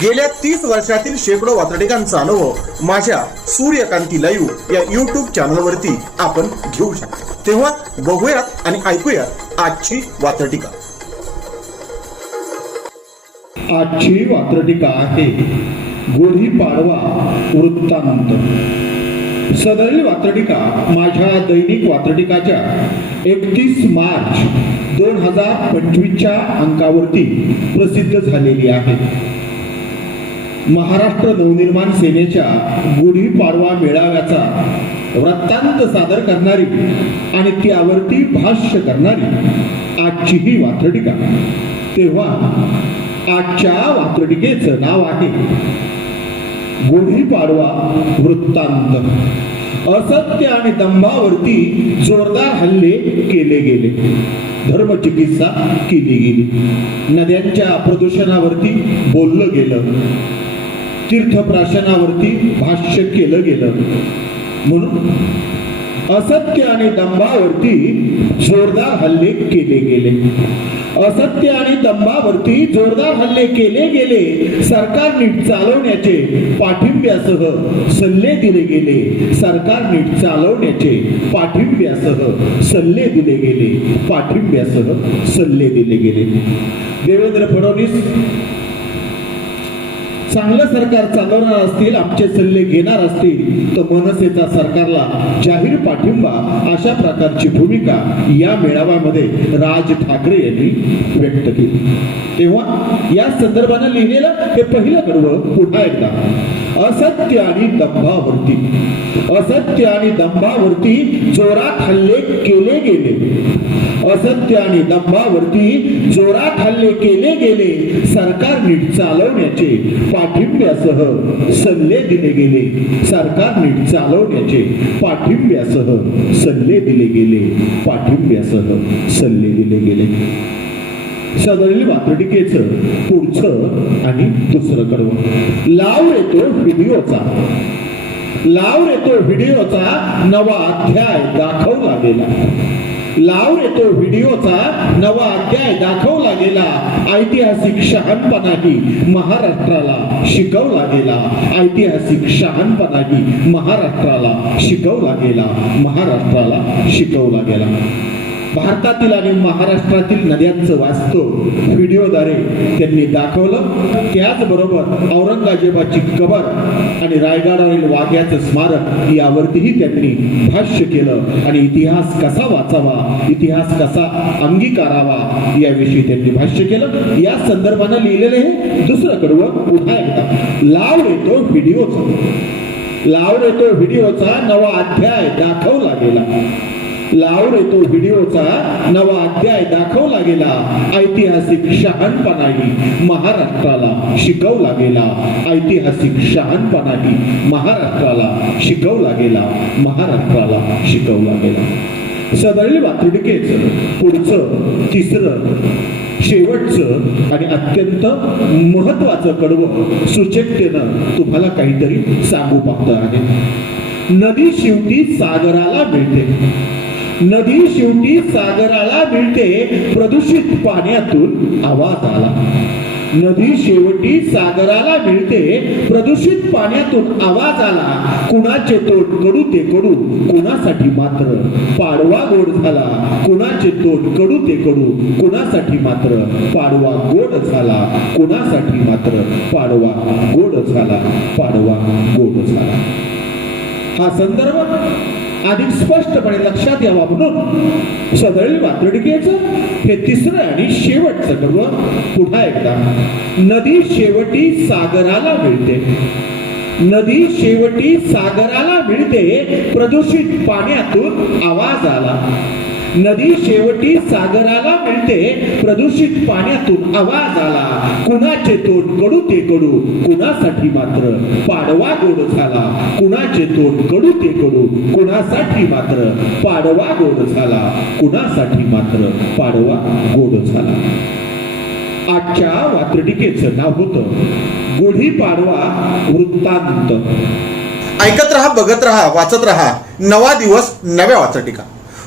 गेल्या तीस वर्षातील शेकडो वातडिकांचा अनुभव माझ्या सूर्यकांती लाईव्ह या युट्यूब चॅनलवरती आपण घेऊ शकतो. तेव्हा बघूयात आणि ऐकूयात आजची वातडिका आजची वात्रटिका आहे गुढी पाडवा वृत्तांत. सदरील वात्रटिका माझ्या दैनिक वात्रटिकाच्या एकतीस मार्च दोन हजार पंचवीसच्या अंकावरती प्रसिद्ध झालेली आहे. महाराष्ट्र नवनिर्माण सेनेच्या गुढी पाडवा मेळाव्याचा वृत्तांत सादर करणारी आणि त्यावरती भाष्य करणारी आजची ही वात्रटिका. तेव्हा आजच्या वात्रटिकेचं नाव आहे गुढीपाडवा वृत्तांत. असत्य आणि दंभावरती जोरदार हल्ले केले गेले. धर्म चिकित्सा केली गेली. नद्यांच्या प्रदूषणावरती बोललं गेलं. तीर्थप्राशनावरती भाष्य केलं गेलं. म्हणून असत्य आणि दंभावरती जोरदार हल्ले केले गेले. असत्य आणि दंभावरती जोरदार हल्ले केले गेले सरकार नीट चालवण्याचे पाठिंब्यासह सल्ले दिले गेले. सरकार नीट चालवण्याचे पाठिंब्यासह सल्ले दिले गेले. पाठिंब्यासह सल्ले दिले गेले. देवेंद्र फडणवीस चांगलं सरकार चालवणार असतील आमचे सल्ले घेणार असतील तर मनसेचा सरकारला जाहीर पाठिंबा अशा प्रकारची भूमिका या मेळाव्यामध्ये राज ठाकरे यांनी व्यक्त केली. तेव्हा या संदर्भानं लिहिलेलं हे पहिलं कडवं पुन्हा एकदा. असत्य आणि दंभावरती. असत्य आणि दंभावरती जोरात हल्ले केले गेले. असत्य आणि दंभावरती जोरात हल्ले केले गेले. सरकार नीट चालवण्याचे पाठिंब्यासह सल्ले दिले गेले. सरकार नीट चालवण्याचे पाठिंब्यासह सल्ले दिले गेले. पाठिंब्यासह सल्ले दिले गेले. सदरील वात्रटिकेचं पुढचं आणि दुसरं कडवं. लाव येतो व्हिडिओचा. लाव येतो व्हिडिओचा नवा अध्याय दाखवला गेला लाव येतो व्हिडिओचा नवा अध्याय दाखवला गेला ऐतिहासिक शहाणपणाही महाराष्ट्राला शिकवला गेला ऐतिहासिक शहाणपणाही महाराष्ट्राला शिकवला गेला महाराष्ट्राला शिकवला गेला भारतातील आणि महाराष्ट्रातील नद्यांचं वास्तव व्हिडिओद्वारे त्यांनी दाखवलं. त्याचबरोबर औरंगजेबाची कबर आणि रायगडावरील वाघ्याचं स्मारक यावरतीही त्यांनी भाष्य केलं. आणि इतिहास कसा वाचावा इतिहास कसा अंगीकारावा याविषयी त्यांनी भाष्य केलं. या संदर्भानं लिहिलेलं हे दुसरं कडव पुन्हा एकदा लाव येतो व्हिडिओचा. लाव येतो व्हिडिओचा नवा अध्याय दाखवला गेला. लावून येतो व्हिडिओचा नवा अध्याय दाखवला गेला. ऐतिहासिक शहाणपणाही महाराष्ट्राला शिकवला गेला. ऐतिहासिक शहाणपणाही महाराष्ट्राला शिकवला गेला. महाराष्ट्राला शिकवला गेला. सदरील वातुडिकेचं पुढचं तिसरं शेवटचं आणि अत्यंत महत्वाचं कडवं सुचकतेनं तुम्हाला काहीतरी सांगू पाहतं आहे. नदी शेवटी सागराला भेटेल नदी शेवटी सागराला मिळते. प्रदूषित पाण्यातून आवाज आला. नदी शेवटी सागराला मिळते. प्रदूषित पाण्यातून आवाज आला. कुणाचे तोट कडू ते कडू कुणासाठी मात्र? पाडवा गोड झाला. कुणाचे तोट कडू ते कडू कुणासाठी मात्र? पाडवा गोड झाला. कुणासाठी मात्र? पाडवा गोड झाला. पाडवा गोड झाला. हा संदर्भ अधिक स्पष्टपणे लक्षात यावा म्हणून सदळी वातडिकेचं हे तिसरं आणि शेवटचं गर्व पुन्हा एकदा. नदी शेवटी सागराला मिळते. नदी शेवटी सागराला मिळते. प्रदूषित पाण्यातून आवाज आला. नदी शेवटी सागराला मिळते. प्रदूषित पाण्यातून आवाज आला. कुणाचे तोंड कडू ते कडू कुणासाठी मात्र? पाडवा गोड झाला. कुणाचे तोंड कडू ते कडू कुणासाठी मात्र? पाडवा गोड झाला. कुणासाठी मात्र? पाडवा गोड झाला. आजच्या वात्रटिकेचं नाव होतं गुढी पाडवा वृत्तांत. ऐकत रहा बघत रहा वाचत रहा. नवा दिवस नव्या वाचटिका